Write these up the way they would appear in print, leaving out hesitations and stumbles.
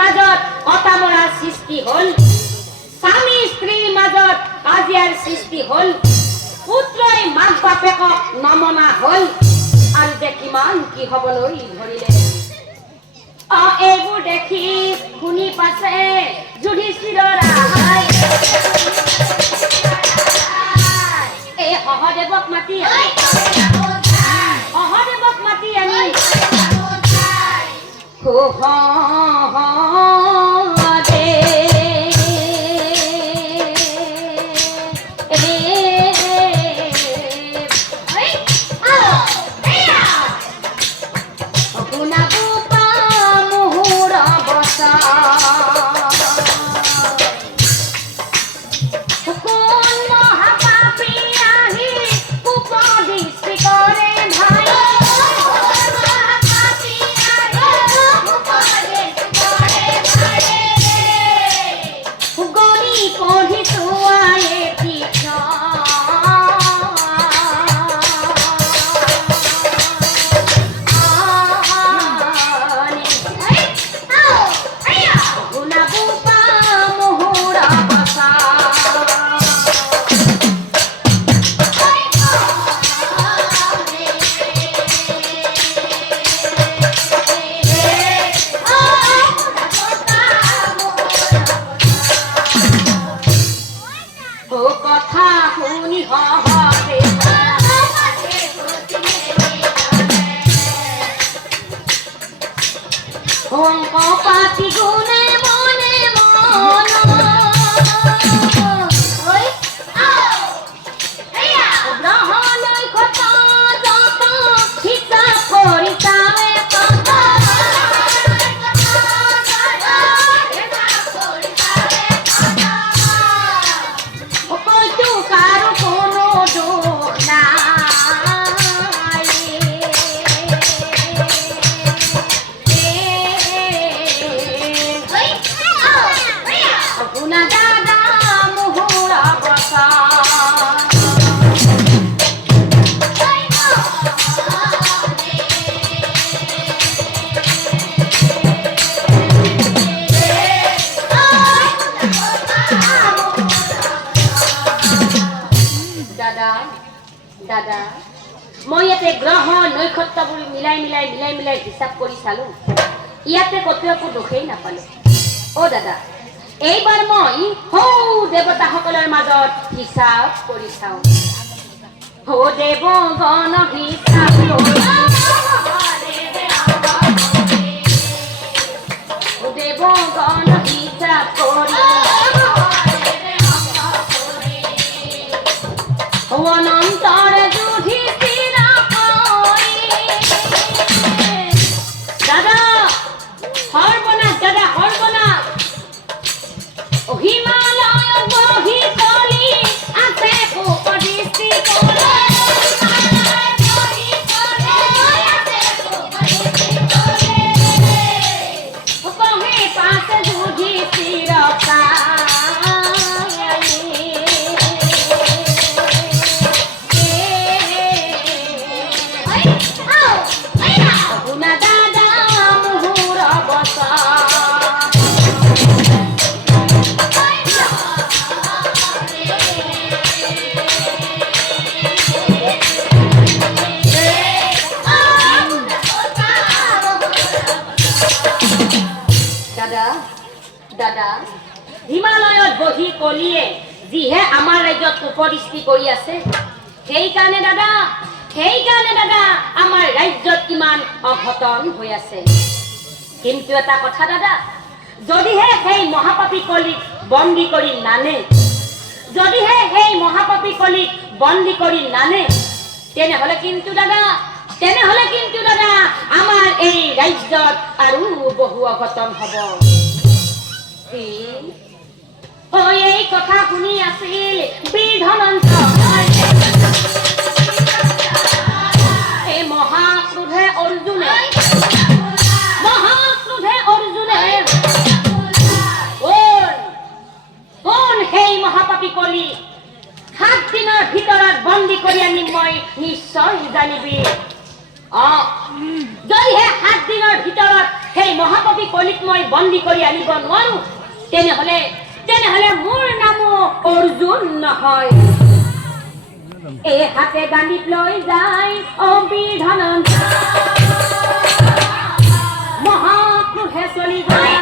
মাজত অতামৰাৰ সৃষ্টি হল, স্বামী স্ত্ৰীৰ মাজত কাজিয়াৰ সৃষ্টি হল, পুত্ৰই মাক বাপেকক নমনা হল, আৰু যে কিমান কি হবলৈ ধৰিলে। এইবোৰ দেখি শুনি পাছে যুধিষ্ঠিৰৰ আহাই এই সহদেৱক মাতি আনি দাদা মই ইয়াতে গ্ৰহ নক্ষত্ৰবোৰ মিলাই হিচাপ কৰি চালো, ইয়াতে কতোকো দোষেই নাপালো। দাদা এইবাৰ মই দেৱতাসকলৰ মাজত হিচাপ কৰি চাওঁ। দেৱগণ হিচাপ দেৱগণ হিচাপ কৰি অনন্তৰে যুধিষ্ঠিৰ দাদা সৰ্বনাশ হিমালয়ত বহি চলি আছে কুপদৃষ্টি পাছে যুধিষ্ঠিৰ দাদা হিমালয়ত বহি কলিয়ে যিহে আমাৰ ৰাজ্যত কুপদৃষ্টি কৰি আছে, সেইকাৰণে দাদা আমাৰ ৰাজ্যত ইমান অঘটন হৈ আছে। কিন্তু এটা কথা দাদা, যদিহে সেই মহাপাপী কলিক বন্দী কৰি নানে, তেনেহলে কিন্তু দাদা আমাৰ এই ৰাজ্যত আৰু বহু অঘটন হব। এই কথা শুনি আছিল বীৰ ধনঞ্জয়। এই মহাক্ৰোধে অৰ্জুনে কোন সেই মহাপাপী কলি 7 দিনৰ ভিতৰত বন্দী কৰি আনিম মই নিশ্চয় জানিবি। যদিহে 7 দিনৰ ভিতৰত সেই মহাকবি কলিক মই বন্দী কৰি আনিব নোৱাৰো তেনেহলে মোৰ নামো অৰ্জুন নহয় এই হাতে গান্ধীত লৈ যায় অবীৰ ধনঞ্জয় মহাক্ৰোধে চলি গ'ল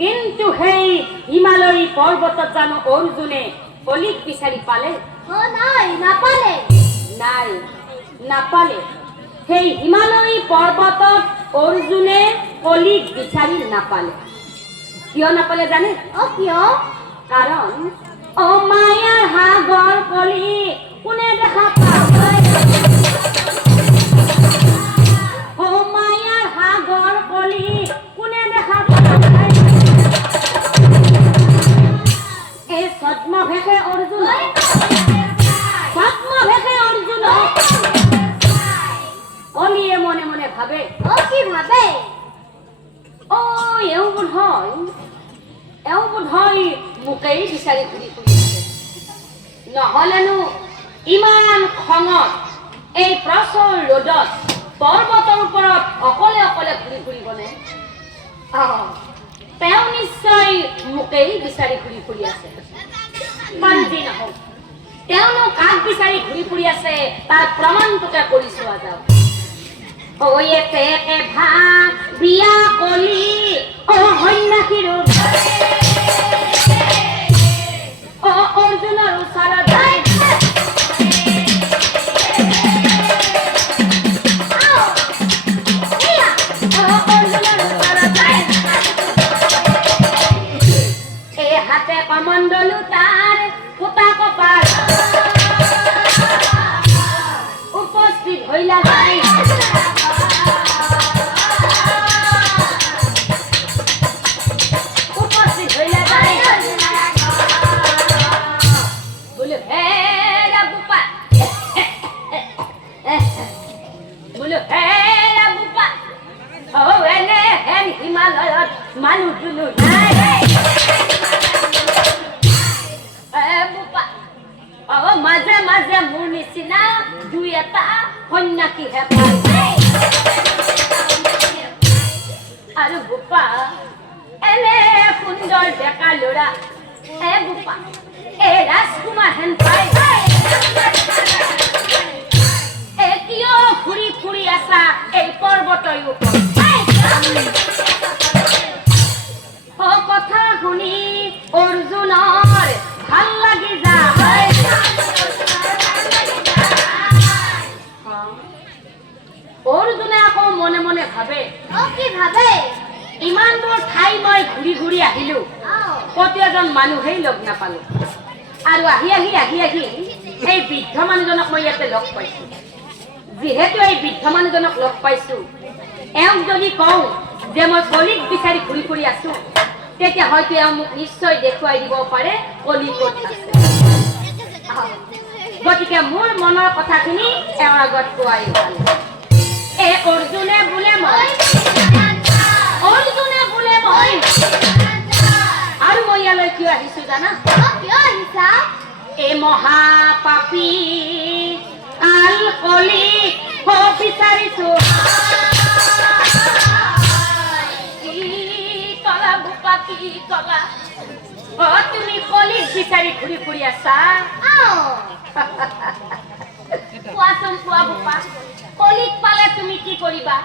কিন্তু সেই হিমালয়ী পৰ্বতত জানো অৰ্জুনে কলিক বিচাৰি পালে নাপালে সেই হিমালয়ী পৰ্বতত অৰ্জুনে কলিক বিচাৰি নাপালে কিয় নাপালে জানে কিয় কাৰণ মায়াৰ সাগৰ কলি কোনে দেখা পায় মায়াৰ সাগৰ কলি কোনে দেখা পায় ছদ্মভেষে অৰ্জুন কলিয়ে মনে মনে ভাবে কি ভাবে এওঁ বোধ হয় মোকেই বিচাৰি ঘূৰি ফুৰিছে নহলেনো ইমান খঙত এই প্ৰচৰ ৰ'দত পৰ্বতৰ ওপৰত অকলে অকলে ঘূৰি ফুৰিবনে তেওঁ নিশ্চয় মোকেই বিচাৰি ঘূৰি ফুৰি আছে যি নহওক তেওঁনো কাক বিচাৰি ঘূৰি ফুৰি আছে তাৰ প্ৰমাণটোকে কৰি চোৱা যাওক বিয়া কলি সন্যাসীৰ অৰ্জুনৰ ওচৰত যায় হাতে কমণ্ডলু তাৰ ফুটা কপাল উপস্থিত হইলা যায় হিমালয়ত মানুহ দুনু নাই মাজে মাজে মোৰ নিচিনা দুই এটা সন্যাসীহে পায় আৰু বোপা এনে সুন্দৰ ডেকা ল'ৰা বোপা ৰাজকুমাৰ হেন পায় কিয় ঘূৰি ফুৰি আছা এই পৰ্বতৰ ওপৰত কথা শুনি অৰ্জুনৰ ভাল লাগি যায় অৰ্জুনে আকৌ মনে মনে ভাবে কি ভাবে ইমান দূৰ ঠাই মই ঘূৰি ঘূৰি আহিলো কত এজন মানুহেই লগ নাপালো আৰু আহি এই বৃদ্ধ মানুহজনক মই ইয়াতে লগ পাইছো যিহেতু এই বৃদ্ধ মানুহজনক লগ পাইছো এওঁক যদি কওঁ যে মই কলিক বিচাৰি ঘূৰি ফুৰি আছো তেতিয়া হয়তো এওঁ মোক নিশ্চয় দেখুৱাই দিব পাৰে কলি ক'ত আছে গতিকে মোৰ মনৰ কথাখিনি এওঁৰ আগত কোৱাই ভাল। এই অৰ্জুনে বোলে মই আৰু মই ইয়ালৈ কিয় আহিছো জানা? কিয় আহিছা? এই মহাপাপী আল কলি বিচাৰিছো। কলা বোপা কি কলা? তুমি কলিক বিচাৰি ঘূৰি ফুৰি আছা? কোৱাচোন কোৱা বোপা, কলিক পালে তুমি কি কৰিবা?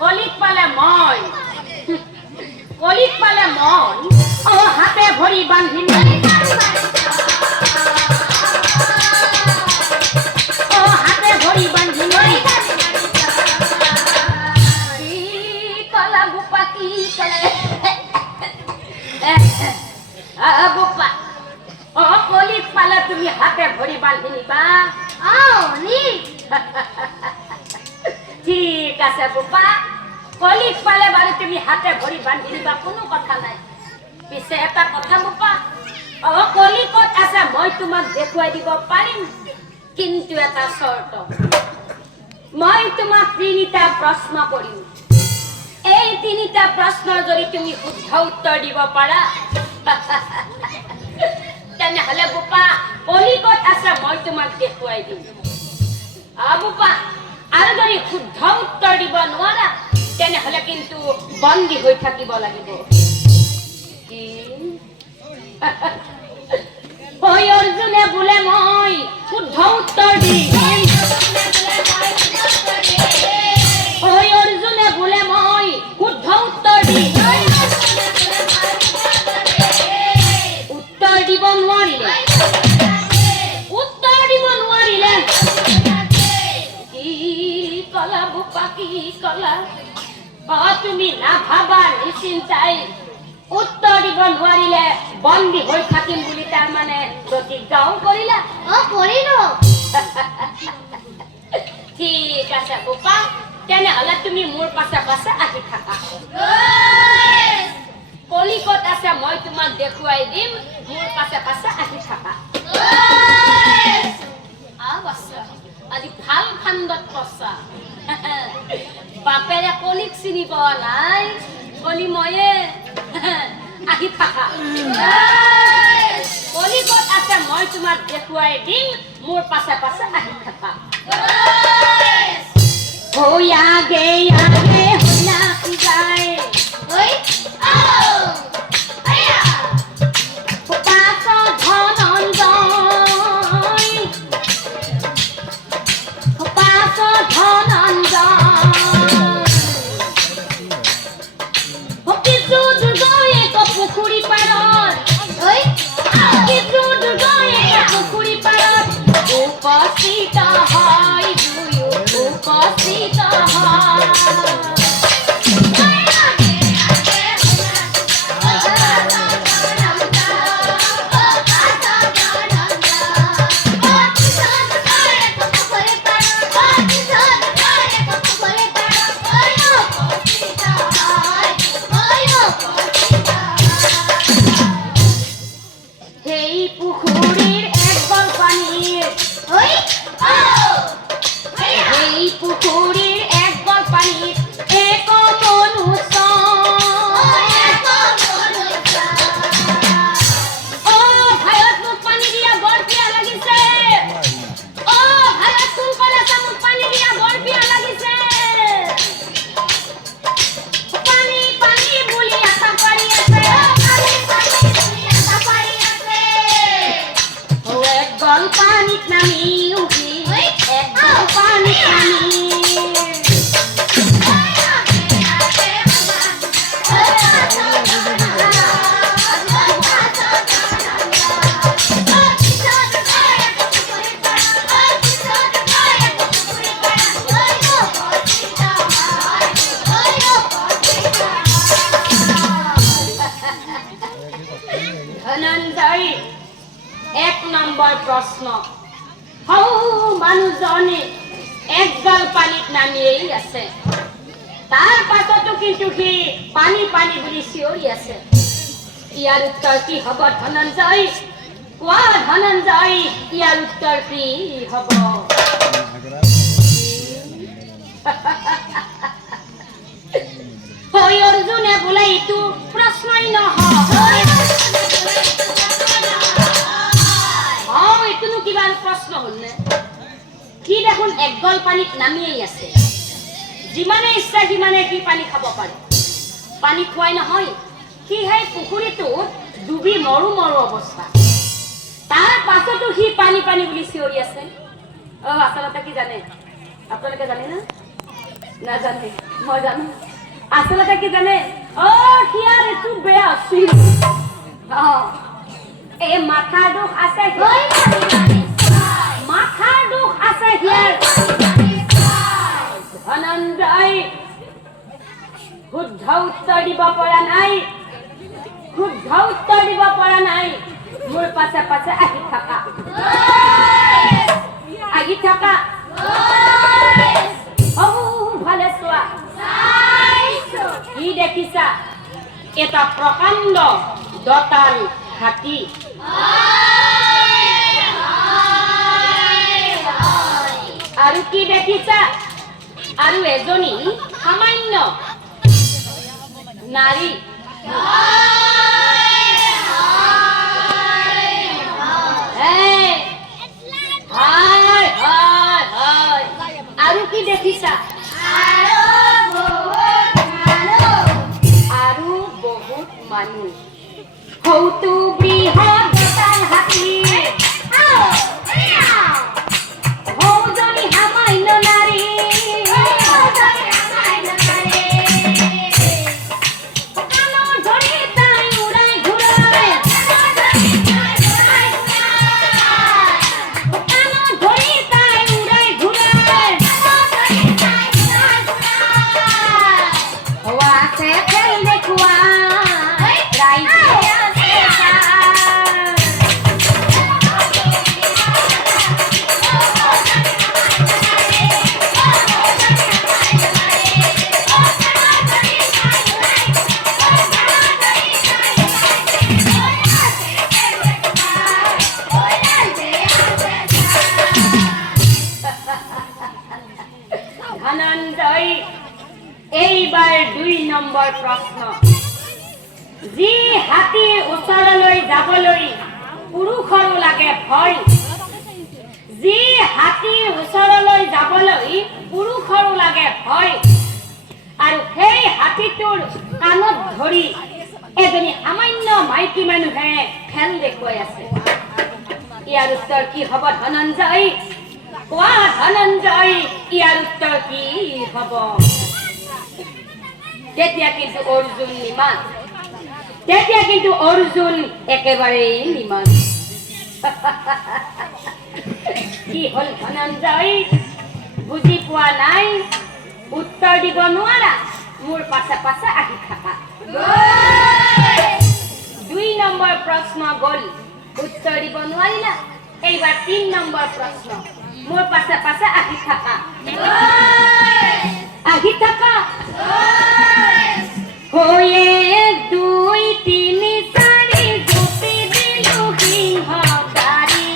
কলিক পালে মই হাতে ভৰি বান্ধিম। হাতে ভৰি বান্ধিম। কলা বোপা কি কলে? বোপা কলিক পালে তুমি হাতে ভৰি বান্ধি নিবা? ঠিক আছে বোপা, কলিক পালে বাৰু তুমি হাতে ভৰি বান্ধি দিবা, কোনো কথা নাই। পিছে এটা কথা বোপা, কলি ক'ত আছে মই তোমাক দেখুৱাই দিব পাৰিম, কিন্তু এটা চৰ্ত। মই তোমাক 3টা প্ৰশ্ন কৰিম। এই 3টা প্ৰশ্নৰ যদি তুমি শুদ্ধ উত্তৰ দিব পাৰা তেনেহলে বোপা কলি ক'ত আছে মই তোমাক দেখুৱাই দিম। বোপা আৰু যদি শুদ্ধ উত্তৰ দিব নোৱাৰা তেনেহলে কিন্তু বন্দী হৈ থাকিব লাগিব। ঐ অৰ্জুনে বোলে মই শুদ্ধ উত্তৰ দিম। ঐ অৰ্জুনে বোলে মই শুদ্ধ উত্তৰ দিম। উত্তৰ দিব নোৱাৰিলে কি কলা বোপা কি কলা? তুমি নাভাবা নিশ্চিন্তাই উত্তৰ দিব নোৱাৰিলে বন্দী হৈ থাকিম বুলি তাৰমানে প্ৰতিজ্ঞাও কৰিলা? কৰিলো। ঠিক আছে বোপা, তেনেহলে তুমি মোৰ পাছে পাছে আহি থাকা। কলি ক'ত আছে মই তোমাক দেখুৱাই দিম, মোৰ পাছে পাছে আহি থাকা। আজি ভাল ফান্দত পছা। বাপেৰে কলিক চিনি পোৱা নাই, কলি ময়ে। আহি থাকা। কলি ক'ত আছে মই তোমাক দেখুৱাই দিম, মোৰ পাছে পাছে আহি থাকা। আগে আগে নাচি যায় উপস্থিত হয় উপস্থিত হয়। সেই পুখুৰীৰ একল পানীৰ এই পুখুৰীৰ একল পানীত এক মনুষ্য। ভাইত মোক পানী দিয়া বৰ পিয়া লাগিছে। ভাইত কোন ক'ত আছে? মোক পানী দিয়া বৰ পিয়া লাগিছে। পানী পানী বুলি আশা কৰি আছে। একগল পানীত নামি উঠি একগল পানীত নামি ধনঞ্জয় 1 নম্বৰ প্ৰশ্ন। মানুহজনে একগাল পানীত নামিয়েই আছে, তাৰ পাছতো কিন্তু সি পানী পানী বুলি চিঞৰি আছে। ইয়াৰ উত্তৰ কি হ'ব ধনঞ্জয়? কোৱা ধনঞ্জয় ইয়াৰ উত্তৰ কি হ'ব হয় অৰ্জুনে বোলে এইটো প্ৰশ্নই নহয় এইটোনো কিবা প্ৰশ্ন হ'লনে কি দেখোন একগল পানীত নামিয়েই আছে যিমানে ইচ্ছা সিমানে কি পানী খাব পাৰে পানী খুৱাই নহয় সি সেই পুখুৰীটোত ডুবি মৰো মৰো অৱস্থা তাৰ পাছতো সি পানী পানী বুলি চিঞৰি আছে আচলতে কি জানে আপোনালোকে জানে না নাজানে মই জানো আচলতে কি জানে সি আৰু এইটো বেয়া আছিল এই মাথাৰ দুখ আছে মাথাৰ দুখ আছে হিয়াৰ ধনঞ্জয় শুদ্ধ উত্তৰ দিব পৰা নাই শুদ্ধ উত্তৰ দিব পৰা নাই মোৰ পাছে পাছে আহি থাকা ভালে চোৱা কি দেখিছা এটা প্ৰকাণ্ড দঁতাল হাতী আৰু কি দেখিছা আৰু এজনী সামান্য নাৰী আৰু কি দেখিছা আৰু বহুত মানুহ হৌতো বৃহৎ দঁতাল হাতী হৌজনী সামান্য নাৰী এইবাৰ ২ নম্বৰ প্ৰশ্ন যি হাতীৰ ওচৰলৈ যাবলৈ পুৰুষৰো লাগে ভয় যি হাতীৰ ওচৰলৈ যাবলৈ পুৰুষৰো লাগে ভয় আৰু সেই হাতীটোৰ কাণত ধৰি এজনী সামান্য মাইকী মানুহে খেল দেখুৱাই আছে ইয়াৰ উত্তৰ কি হ'ব ধনঞ্জয় কোৱা ধনঞ্জয় ইয়াৰ উত্তৰ কি হ'ব তেতিয়া কিন্তু অৰ্জুন একেবাৰেই নিমান কি হ'ল ধনঞ্জয় বুজি পোৱা নাই উত্তৰ দিব নোৱাৰা মোৰ পাছে পাছে আহি থাকা ২ নম্বৰ প্ৰশ্ন গ'ল উত্তৰ দিব নোৱাৰিলা এইবাৰ ৩ নম্বৰ প্ৰশ্ন মোৰ পাছে পাছে আহি থাকা হয়ে ২ ৩ ৪ জুতি দিলো সিংহ গাড়ী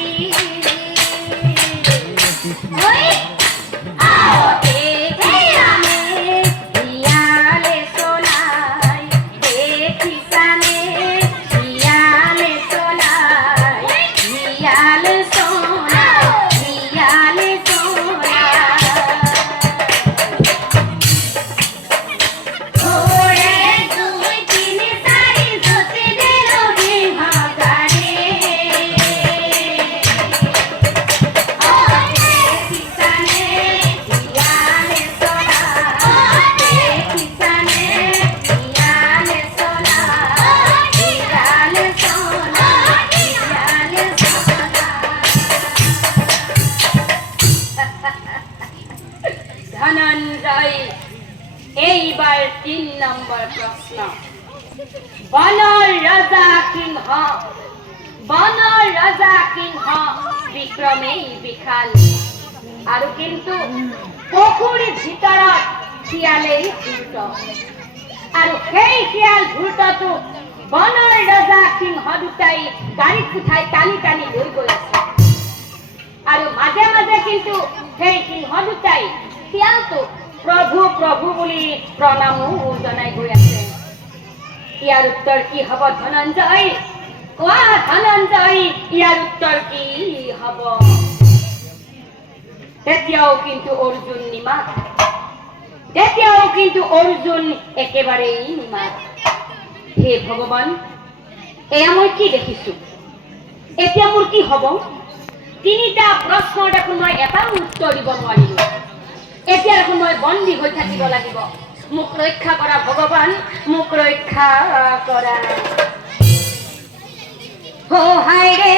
ধনঞ্জয় এইবাৰ ৩ নম্বৰ প্ৰশ্ন বনৰ ৰজা সিংহ বিক্ৰমেই বিশাল আৰু কিন্তু পুখুৰীৰ ভিতৰত শিয়ালেই ধূৰ্ত আৰু সেই শিয়াল ধূৰ্তটো বনৰ ৰজা সিংহ দুটাই গাড়ীত উঠাই টানি টানি লৈ গৈ আছে আৰু মাজে মাজে কিন্তু সেই সিংহ দুটাই শিয়ালটোক প্ৰভু প্ৰভু বুলি প্ৰণামো জনাই গৈ আছে। ইয়াৰ উত্তৰ কি হ'ব ধনঞ্জয়? কোৱা ধনঞ্জয়, ইয়াৰ উত্তৰ কি হ'ব? তেতিয়াও কিন্তু অৰ্জুন নিমাত, তেতিয়াও কিন্তু অৰ্জুন একেবাৰেই নিমাত। হে ভগৱান, এয়া মই কি দেখিছো? এতিয়া মোৰ কি হ'ব? তিনিটা প্ৰশ্নৰ দেখোন মই এটাও উত্তৰ দিব নোৱাৰিলো। এতিয়া দেখোন মই বন্দী হৈ থাকিব লাগিব। মোক ৰক্ষা কৰা ভগৱান, মোক ৰক্ষা কৰা। হায় ৰে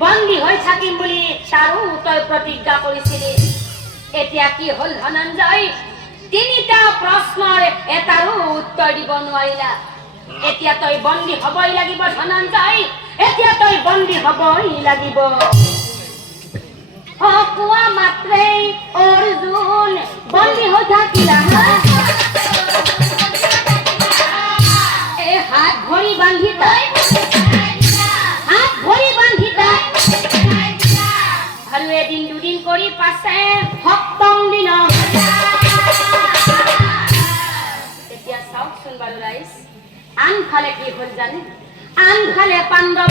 বন্দী হৈ থাকিম বুলি তাৰো তই প্ৰতিজ্ঞা কৰিছিলি। এতিয়া কি হ'ল ধনঞ্জয়? তিনিটা প্ৰশ্নৰ এটাৰো উত্তৰ দিব নোৱাৰিলা। এতিয়া তই বন্দী হ'বই লাগিব ধনঞ্জয়, এতিয়া তই বন্দী হ'বই লাগিব। কোৱা মাত্ৰেই অৰ্জুন বন্দী হৈ থাকিলা। হাত ভৰি বান্ধি তই, হাত ভৰি বান্ধি তই, আৰু এদিন দুদিন কৰি পাছে সপ্তম দিন। এতিয়া চাওকচোন বাৰু ৰাইজ, আনফালে কি হ'ল জানে? আনফালে পাণ্ডৱ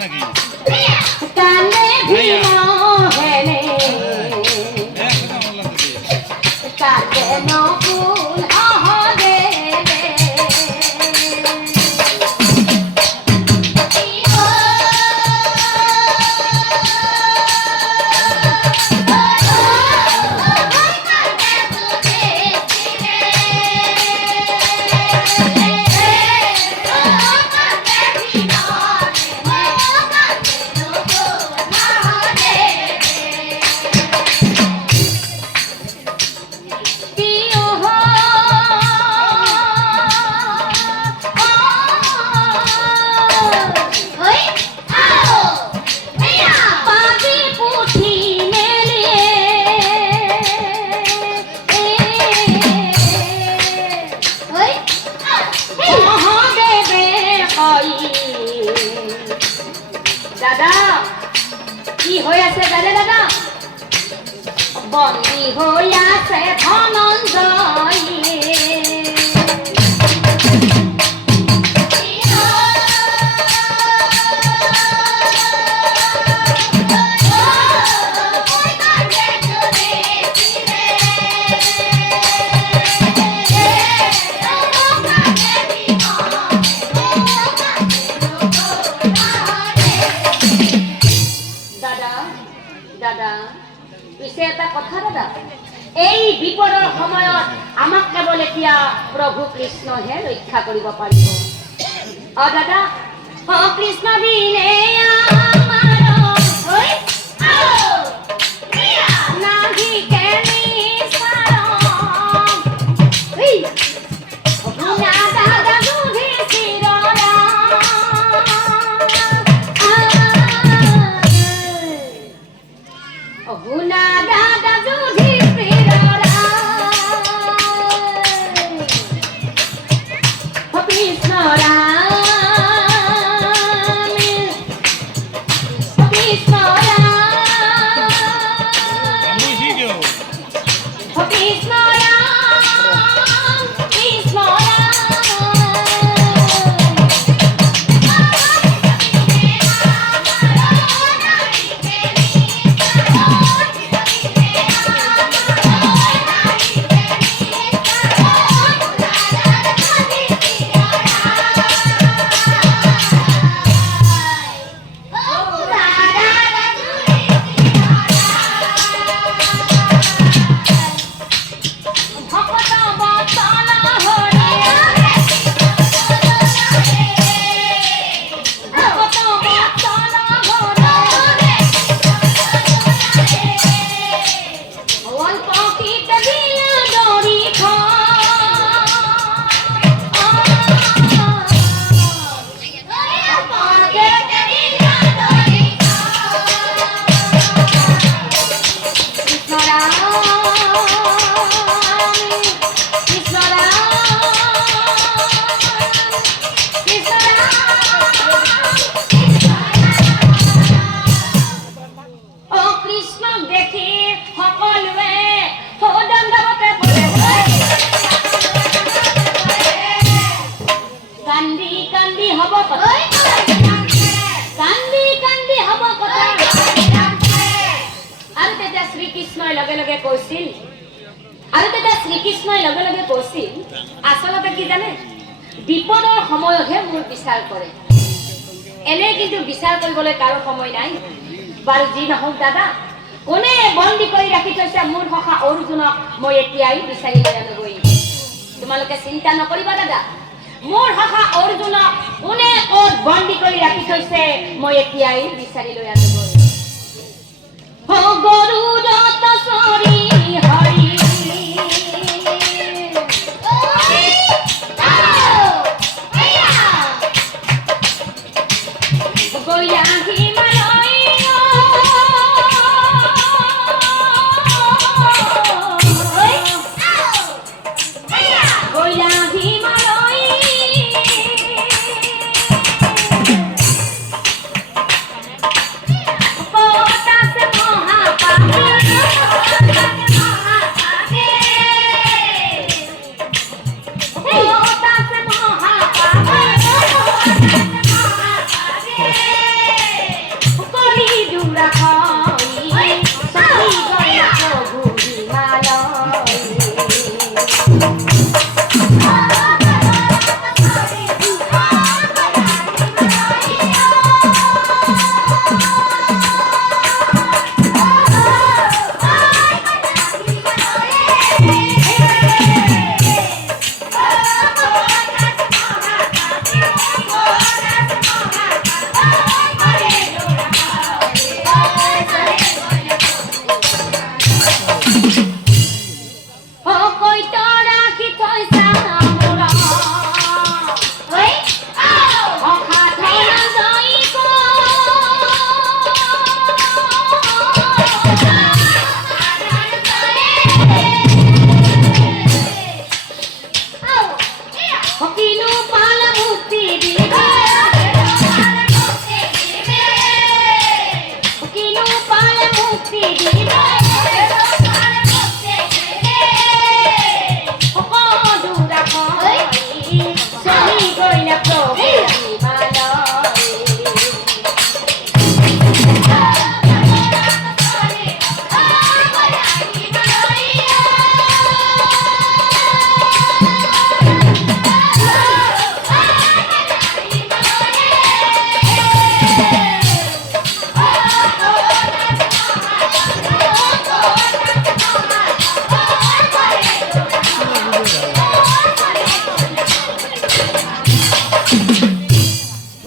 নাকি দাদা কি হৈ আছে জানে দাদা বন্দী হৈ আছে ধনঞ্জয় দাদা পিছে এটা কথা দাদা এই বিপদৰ সময়ত আমাক কেৱল এতিয়া প্ৰভু কৃষ্ণহে ৰক্ষা কৰিব পাৰিব দাদা কৃষ্ণ বিনে আমাৰ নাহি কেনি আচলতে কি জানে বিপদৰ সময়তহে মোৰ বিচাৰ কৰে এনে কিন্তু বিচাৰ কৰিবলৈ কাৰো সময় নাই বাৰু যি নহওক দাদা কোনে বন্দী কৰি ৰাখি থৈছে মোৰ সখা অৰ্জুনক মই এতিয়াই বিচাৰি লৈ আনোগৈ তোমালোকে চিন্তা নকৰিবা দাদা মোৰ সখা অৰ্জুনক কোনে ক'ত বন্দী কৰি ৰাখি থৈছে মই এতিয়াই বিচাৰি লৈ আনোগৈ গৰুড়